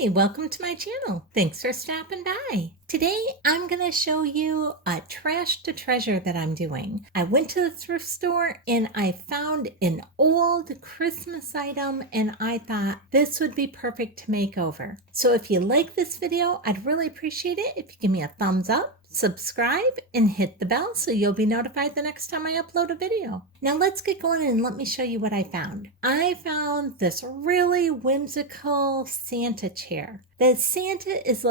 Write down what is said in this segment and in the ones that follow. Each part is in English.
Hi, welcome to my channel. Thanks for stopping by. Today I'm going to show you a trash to treasure that I'm doing. I went to the thrift store and I found an old Christmas item and I thought this would be perfect to make over. So if you like this video, I'd really appreciate it if you give me a thumbs up, subscribe, and hit the bell so you'll be notified the next time I upload a video. Now let's get going and let me show you what I found. I found this really whimsical Santa chair. The Santa is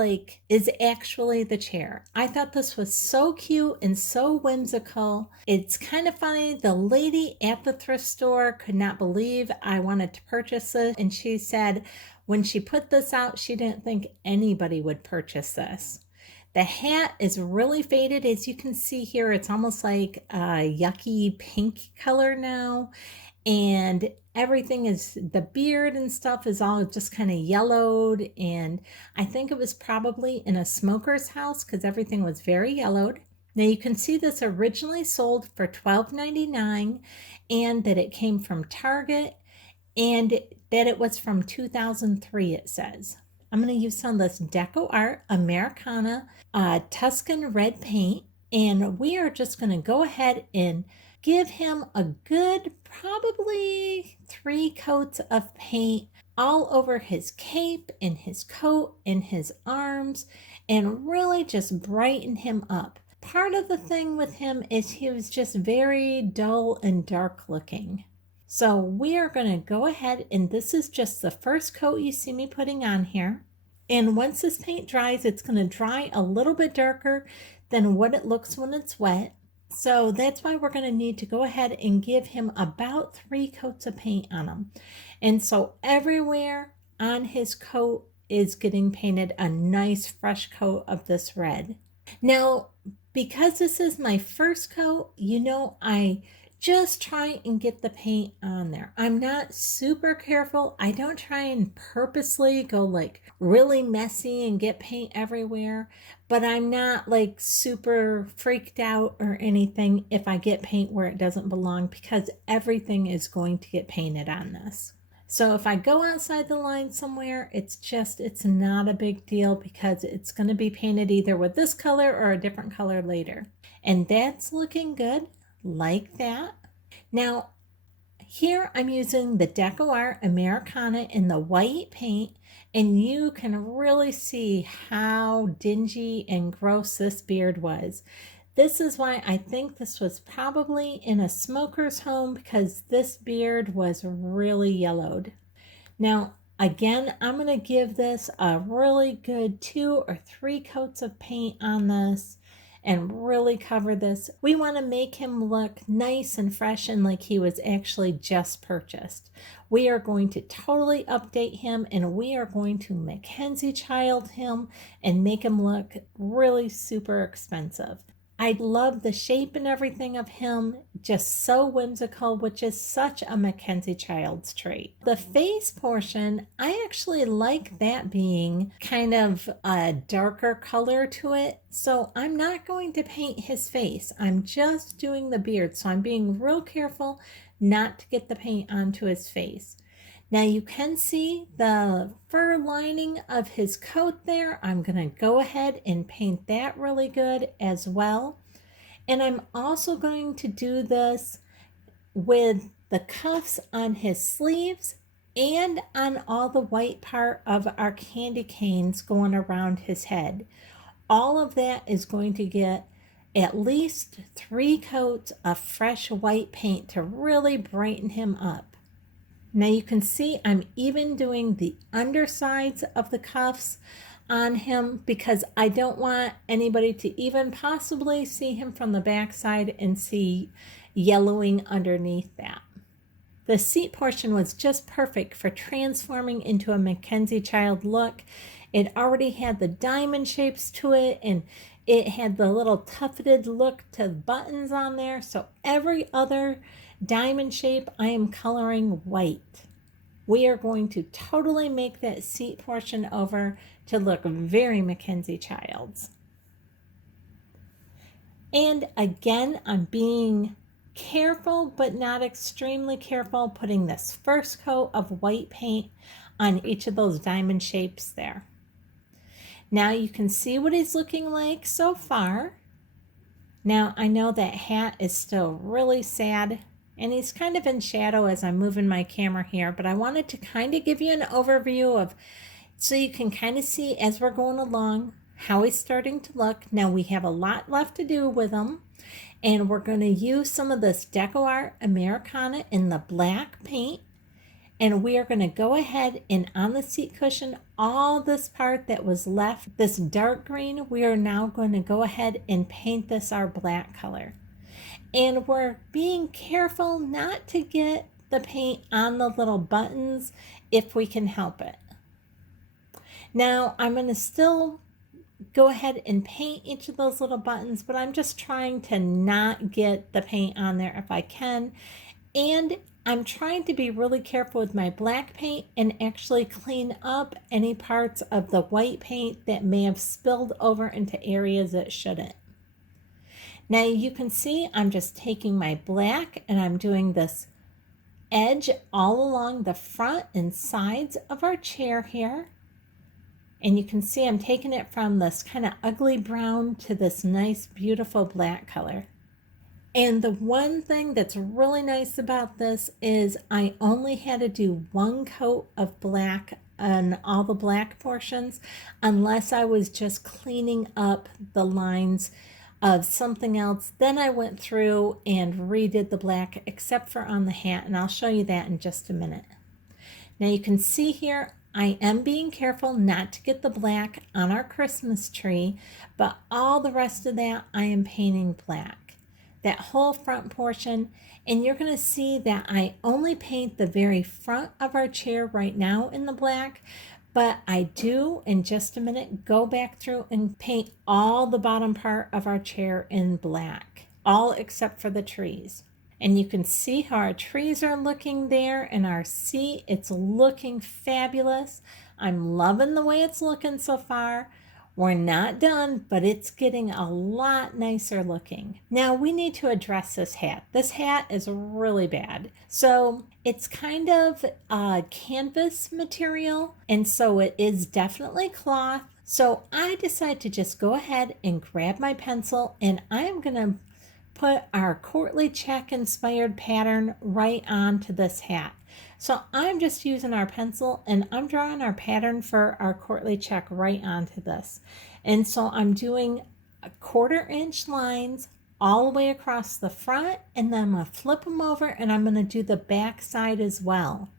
actually the chair. I thought this was so cute and so whimsical. It's kind of funny. The lady at the thrift store could not believe I wanted to purchase this, and she said when she put this out, she didn't think anybody would purchase this. The hat is really faded. As you can see here, it's almost like a yucky pink color now. And everything is, the beard and stuff is all just kind of yellowed. And I think it was probably in a smoker's house because everything was very yellowed. Now you can see this originally sold for $12.99 and that it came from Target and that it was from 2003, it says. I'm going to use some of this Deco Art Americana Tuscan red paint, and we are just going to go ahead and give him a good probably 3 coats of paint all over his cape and his coat and his arms and really just brighten him up. Part of the thing with him is he was just very dull and dark looking. So we are going to go ahead, and this is just the first coat you see me putting on here. And once this paint dries, it's going to dry a little bit darker than what it looks when it's wet. So that's why we're going to need to go ahead and give him about 3 coats of paint on him. And so everywhere on his coat is getting painted a nice fresh coat of this red. Now, because this is my first coat, I just try and get the paint on there. I'm not super careful. I don't try and purposely go like really messy and get paint everywhere, but I'm not like super freaked out or anything if I get paint where it doesn't belong, because everything is going to get painted on this. So if I go outside the line somewhere, it's not a big deal because it's going to be painted either with this color or a different color later. And that's looking good. Like that. Now here I'm using the Deco Art Americana in the white paint, and you can really see how dingy and gross this beard was. This is why I think this was probably in a smoker's home, because this beard was really yellowed. Now again, I'm going to give this a really good 2 or 3 coats of paint on this and really cover this. We want to make him look nice and fresh and like he was actually just purchased. We are going to totally update him, and we are going to MacKenzie child him and make him look really super expensive. I love the shape and everything of him, just so whimsical, which is such a MacKenzie child's trait. The face portion, I actually like that being kind of a darker color to it. So I'm not going to paint his face. I'm just doing the beard. So I'm being real careful not to get the paint onto his face. Now you can see the fur lining of his coat there. I'm going to go ahead and paint that really good as well. And I'm also going to do this with the cuffs on his sleeves and on all the white part of our candy canes going around his head. All of that is going to get at least 3 coats of fresh white paint to really brighten him up. Now you can see I'm even doing the undersides of the cuffs on him because I don't want anybody to even possibly see him from the backside and see yellowing underneath that. The seat portion was just perfect for transforming into a MacKenzie child look. It already had the diamond shapes to it, and it had the little tufted look to the buttons on there. So every other diamond shape I am coloring white. We are going to totally make that seat portion over to look very MacKenzie child's. And again, I'm being careful but not extremely careful putting this first coat of white paint on each of those diamond shapes there. Now you can see what he's looking like so far. Now I know that hat is still really sad and he's kind of in shadow as I'm moving my camera here, but I wanted to kind of give you an overview of, so you can kind of see as we're going along how he's starting to look. Now we have a lot left to do with him, and we're going to use some of this Deco Art Americana in the black paint, and we are going to go ahead and on the seat cushion, all this part that was left, this dark green, we are now going to go ahead and paint this our black color. And we're being careful not to get the paint on the little buttons if we can help it. Now I'm going to still go ahead and paint each of those little buttons, but I'm just trying to not get the paint on there if I can. And I'm trying to be really careful with my black paint and actually clean up any parts of the white paint that may have spilled over into areas it shouldn't. Now you can see I'm just taking my black and I'm doing this edge all along the front and sides of our chair here. And you can see I'm taking it from this kind of ugly brown to this nice, beautiful black color. And the one thing that's really nice about this is I only had to do one coat of black on all the black portions, unless I was just cleaning up the lines of something else. Then I went through and redid the black except for on the hat, and I'll show you that in just a minute. Now you can see here I am being careful not to get the black on our Christmas tree, but all the rest of that I am painting black, that whole front portion. And you're going to see that I only paint the very front of our chair right now in the black, but I do in just a minute go back through and paint all the bottom part of our chair in black, all except for the trees. And you can see how our trees are looking there and our seat, it's looking fabulous. I'm loving the way it's looking so far. We're not done, but it's getting a lot nicer looking. Now we need to address this hat. This hat is really bad. So it's kind of a canvas material, and so it is definitely cloth. So I decided to just go ahead and grab my pencil, and I'm gonna put our Courtly Check inspired pattern right onto this hat. So I'm just using our pencil and I'm drawing our pattern for our Courtly Check right onto this. And so I'm doing a 1/4 inch lines all the way across the front, and then I'm going to flip them over and I'm going to do the back side as well.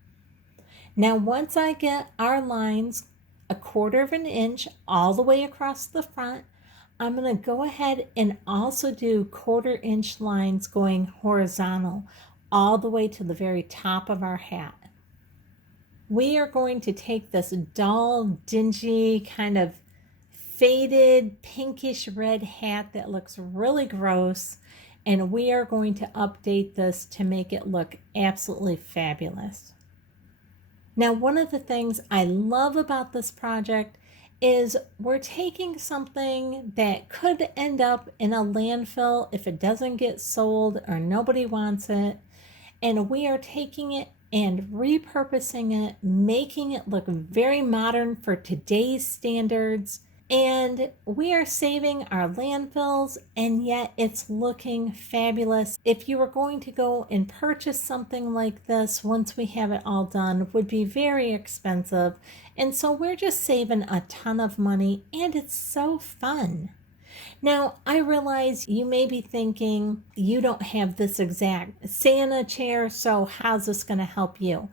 Now once I get our lines a 1/4 inch all the way across the front, I'm going to go ahead and also do 1/4 inch lines going horizontal all the way to the very top of our hat. We are going to take this dull, dingy, kind of faded pinkish red hat that looks really gross, and we are going to update this to make it look absolutely fabulous. Now, one of the things I love about this project is we're taking something that could end up in a landfill if it doesn't get sold or nobody wants it, and we are taking it and repurposing it, making it look very modern for today's standards, and we are saving our landfills, and yet it's looking fabulous. If you were going to go and purchase something like this once we have it all done, it would be very expensive, and so we're just saving a ton of money, and it's so fun. Now, I realize you may be thinking you don't have this exact Santa chair, so how's this going to help you?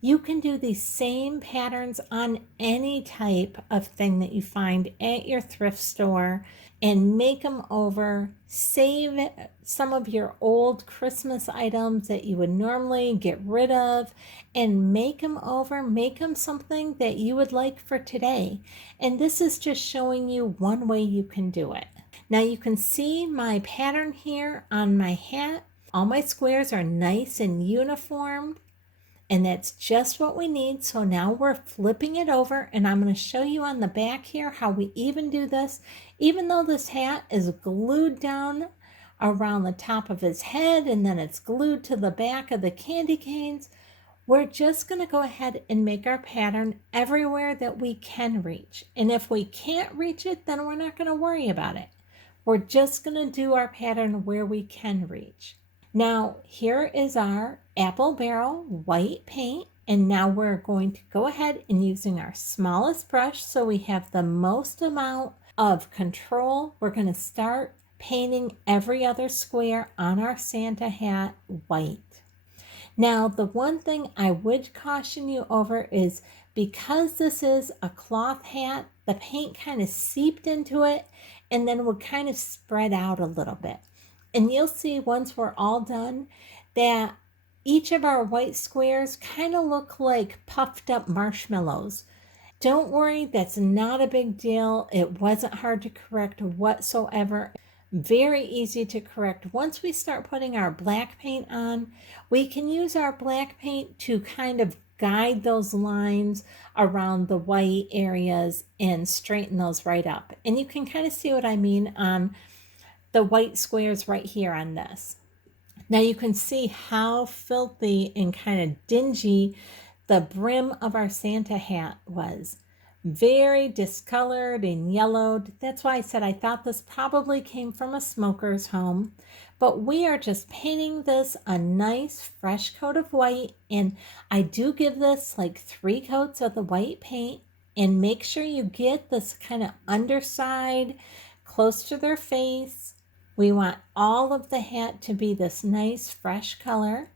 You can do these same patterns on any type of thing that you find at your thrift store and make them over. Save some of your old Christmas items that you would normally get rid of and make them over. Make them something that you would like for today. And this is just showing you one way you can do it. Now you can see my pattern here on my hat. All my squares are nice and uniformed, and that's just what we need. So now we're flipping it over, and I'm going to show you on the back here how we even do this. Even though this hat is glued down around the top of his head and then it's glued to the back of the candy canes, We're just going to go ahead and make our pattern everywhere that we can reach. And if we can't reach it, then we're not going to worry about it. We're just going to do our pattern where we can reach. Now, here is our apple barrel white paint. And now we're going to go ahead and using our smallest brush so we have the most amount of control. We're going to start painting every other square on our Santa hat white. Now, the one thing I would caution you over is because this is a cloth hat, the paint kind of seeped into it and then would kind of spread out a little bit. And you'll see once we're all done that each of our white squares kind of look like puffed up marshmallows. Don't worry, that's not a big deal. It wasn't hard to correct whatsoever. Very easy to correct. Once we start putting our black paint on, we can use our black paint to kind of guide those lines around the white areas and straighten those right up. And you can kind of see what I mean on the white squares right here on this. Now you can see how filthy and kind of dingy the brim of our Santa hat was. Very discolored and yellowed. That's why I said I thought this probably came from a smoker's home. But we are just painting this a nice fresh coat of white. And I do give this like 3 coats of the white paint. And make sure you get this kind of underside close to their face. We want all of the hat to be this nice fresh color.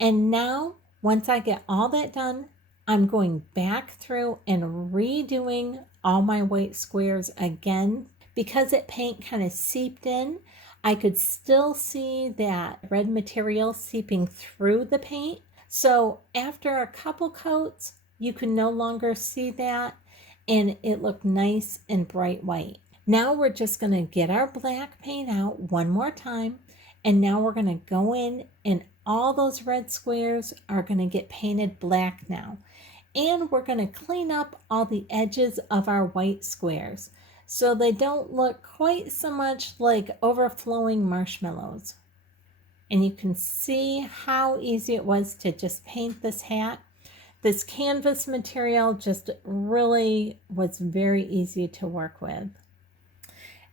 And now, once I get all that done, I'm going back through and redoing all my white squares again. Because that paint kind of seeped in, I could still see that red material seeping through the paint. So after a couple coats, you can no longer see that, and it looked nice and bright white. Now we're just going to get our black paint out one more time, and now we're going to go in and all those red squares are going to get painted black now. And we're going to clean up all the edges of our white squares so they don't look quite so much like overflowing marshmallows. And you can see how easy it was to just paint this hat. This canvas material just really was very easy to work with.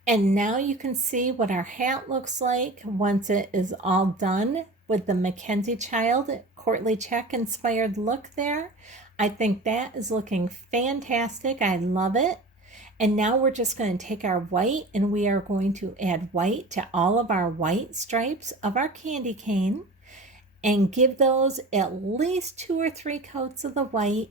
And now you can see what our hat looks like once it is all done with the MacKenzie Child Courtly Check inspired look there. I think that is looking fantastic. I love it. And now we're just going to take our white and we are going to add white to all of our white stripes of our candy cane and give those at least 2 or 3 coats of the white.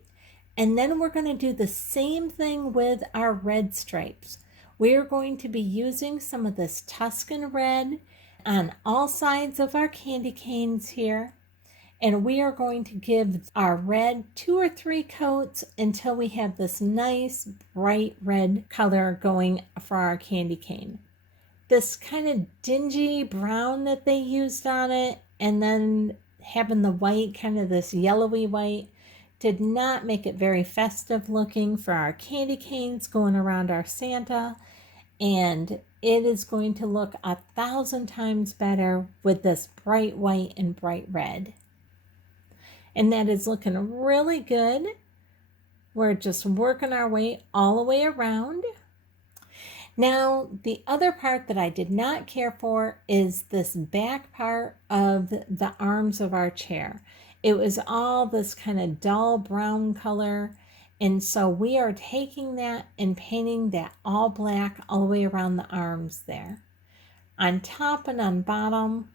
And then we're going to do the same thing with our red stripes. We're going to be using some of this Tuscan red on all sides of our candy canes here. And we are going to give our red 2 or 3 coats until we have this nice bright red color going for our candy cane. This kind of dingy brown that they used on it, and then having the white, kind of this yellowy white, did not make it very festive looking for our candy canes going around our Santa. And it is going to look 1,000 times better with this bright white and bright red. And that is looking really good. We're just working our way all the way around. Now, the other part that I did not care for is this back part of the arms of our chair. It was all this kind of dull brown color. And so we are taking that and painting that all black all the way around the arms there. On top and on bottom.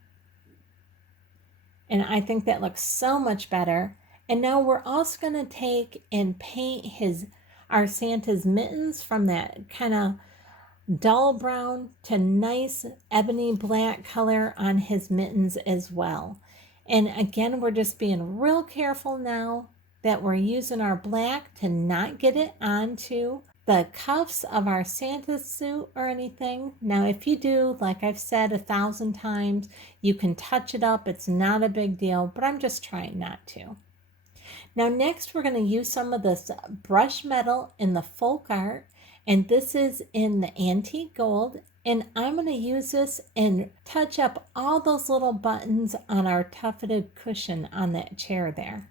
And I think that looks so much better. And now we're also going to take and paint our Santa's mittens from that kind of dull brown to nice ebony black color on his mittens as well. And again, we're just being real careful now that we're using our black to not get it onto the cuffs of our Santa suit or anything. Now, if you do, like I've said 1,000 times, you can touch it up. It's not a big deal, but I'm just trying not to. Now, next, we're going to use some of this brush metal in the folk art, and this is in the antique gold. And I'm going to use this and touch up all those little buttons on our tufted cushion on that chair there.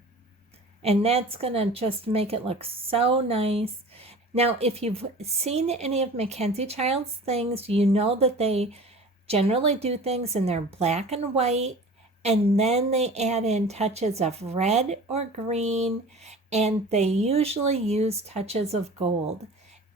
And that's gonna just make it look so nice. Now, if you've seen any of Mackenzie Child's things, you know that they generally do things in their black and white, and then they add in touches of red or green, and they usually use touches of gold.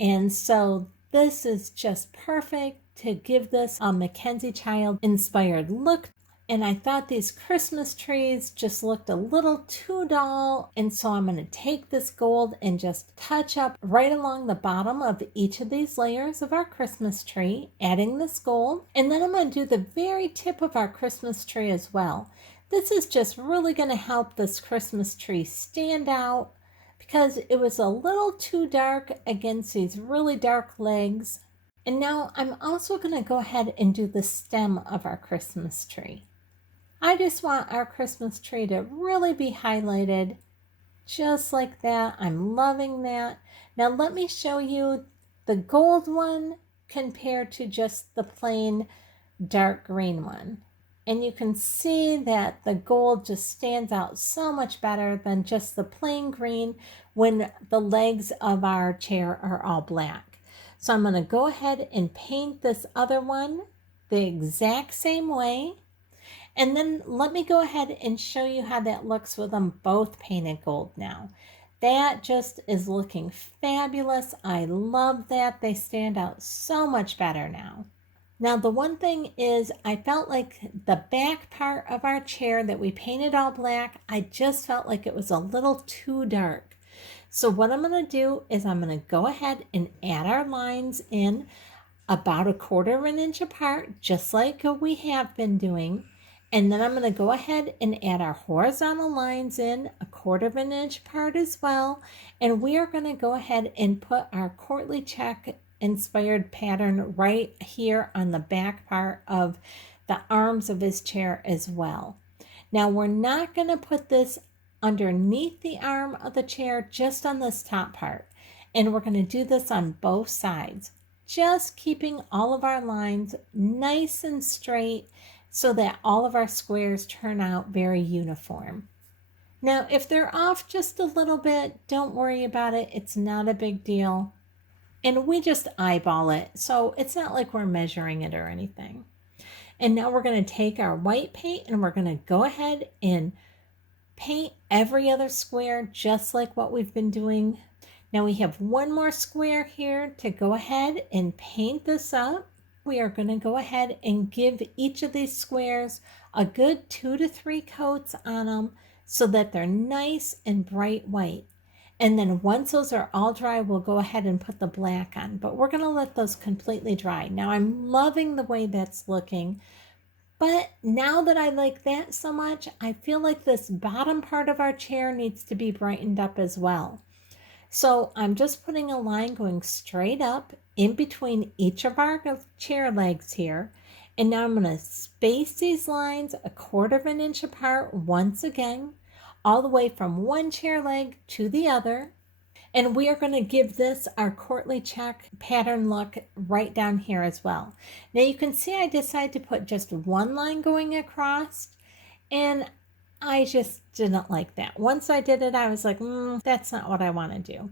And so this is just perfect to give this a Mackenzie Child inspired look. And I thought these Christmas trees just looked a little too dull. And so I'm going to take this gold and just touch up right along the bottom of each of these layers of our Christmas tree, adding this gold. And then I'm going to do the very tip of our Christmas tree as well. This is just really going to help this Christmas tree stand out because it was a little too dark against these really dark legs. And now I'm also going to go ahead and do the stem of our Christmas tree. I just want our Christmas tree to really be highlighted just like that. I'm loving that. Now let me show you the gold one compared to just the plain dark green one. And you can see that the gold just stands out so much better than just the plain green when the legs of our chair are all black. So I'm going to go ahead and paint this other one the exact same way. And then let me go ahead and show you how that looks with them both painted gold now. That just is looking fabulous. I love that. They stand out so much better now. Now the one thing is I felt like the back part of our chair that we painted all black, I just felt like it was a little too dark. So what I'm going to do is I'm going to go ahead and add our lines in about 1/4 of an inch apart, just like we have been doing. And then I'm going to go ahead and add our horizontal lines in 1/4 of an inch apart as well. And we are going to go ahead and put our courtly check inspired pattern right here on the back part of the arms of his chair as well. Now we're not going to put this underneath the arm of the chair, just on this top part. And we're going to do this on both sides, just keeping all of our lines nice and straight so that all of our squares turn out very uniform. Now, if they're off just a little bit, don't worry about it. It's not a big deal. And we just eyeball it, so it's not like we're measuring it or anything. And now we're going to take our white paint and we're going to go ahead and paint every other square just like what we've been doing. Now we have one more square here to go ahead and paint this up. We are going to go ahead and give each of these squares a good 2 to 3 coats on them so that they're nice and bright white. And then once those are all dry, we'll go ahead and put the black on, but we're going to let those completely dry. Now I'm loving the way that's looking, but now that I like that so much, I feel like this bottom part of our chair needs to be brightened up as well. So I'm just putting a line going straight up in between each of our chair legs here. And now I'm going to space these lines 1/4 of an inch apart once again, all the way from one chair leg to the other. And we are going to give this our courtly check pattern look right down here as well. Now you can see I decided to put just one line going across, and I just didn't like that. Once I did it, I was like, that's not what I want to do.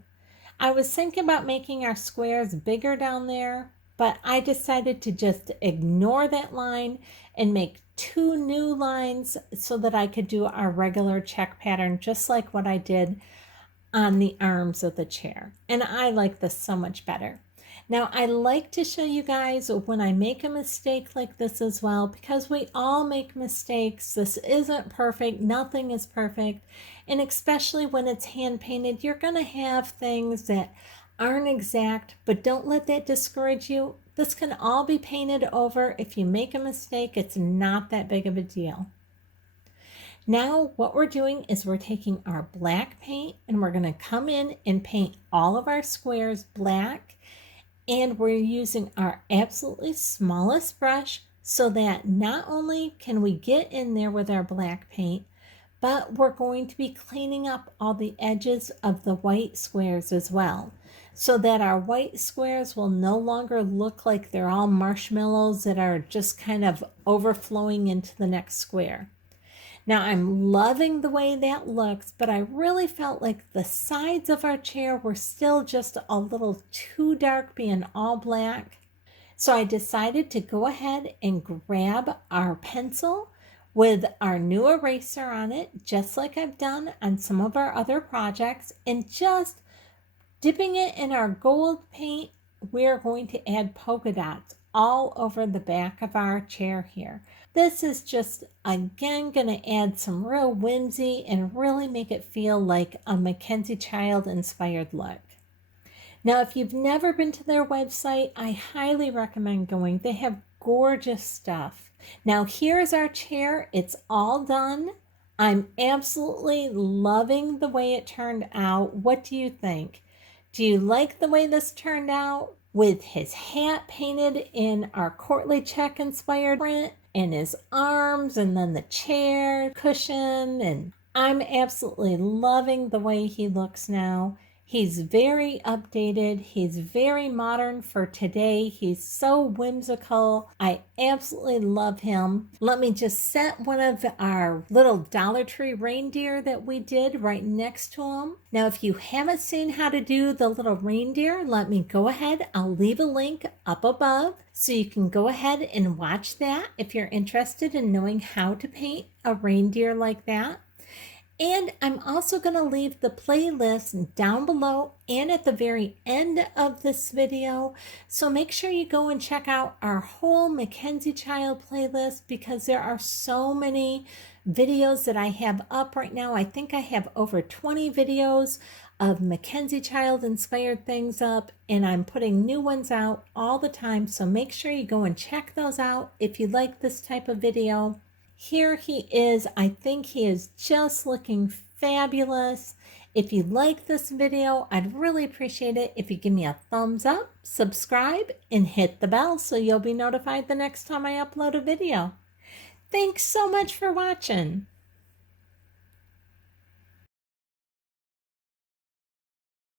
I was thinking about making our squares bigger down there, but I decided to just ignore that line and make 2 new lines so that I could do our regular check pattern just like what I did on the arms of the chair. And I like this so much better. Now I like to show you guys when I make a mistake like this as well, because we all make mistakes. This isn't perfect. Nothing is perfect. And especially when it's hand painted, you're going to have things that aren't exact, but don't let that discourage you. This can all be painted over. If you make a mistake, it's not that big of a deal. Now what we're doing is we're taking our black paint and we're going to come in and paint all of our squares black. And we're using our absolutely smallest brush so that not only can we get in there with our black paint, but we're going to be cleaning up all the edges of the white squares as well, so that our white squares will no longer look like they're all marshmallows that are just kind of overflowing into the next square. Now I'm loving the way that looks, but I really felt like the sides of our chair were still just a little too dark being all black. So I decided to go ahead and grab our pencil with our new eraser on it, just like I've done on some of our other projects, and just dipping it in our gold paint, we're going to add polka dots all over the back of our chair here. This is just, again, going to add some real whimsy and really make it feel like a MacKenzie child inspired look. Now, if you've never been to their website, I highly recommend going. They have gorgeous stuff. Now, here's our chair. It's all done. I'm absolutely loving the way it turned out. What do you think? Do you like the way this turned out? With his hat painted in our Courtly check inspired print, and his arms, and then the chair cushion, and I'm absolutely loving the way he looks now. He's very updated. He's very modern for today. He's so whimsical. I absolutely love him. Let me just set one of our little Dollar Tree reindeer that we did right next to him. Now, if you haven't seen how to do the little reindeer, let me go ahead. I'll leave a link up above so you can go ahead and watch that if you're interested in knowing how to paint a reindeer like that. And I'm also going to leave the playlist down below and at the very end of this video. So make sure you go and check out our whole MacKenzie Child playlist, because there are so many videos that I have up right now. I think I have over 20 videos of MacKenzie Child inspired things up, and I'm putting new ones out all the time. So make sure you go and check those out if you like this type of video. Here he is. I think he is just looking fabulous. If you like this video, I'd really appreciate it if you give me a thumbs up, subscribe, and hit the bell so you'll be notified the next time I upload a video. Thanks so much for watching.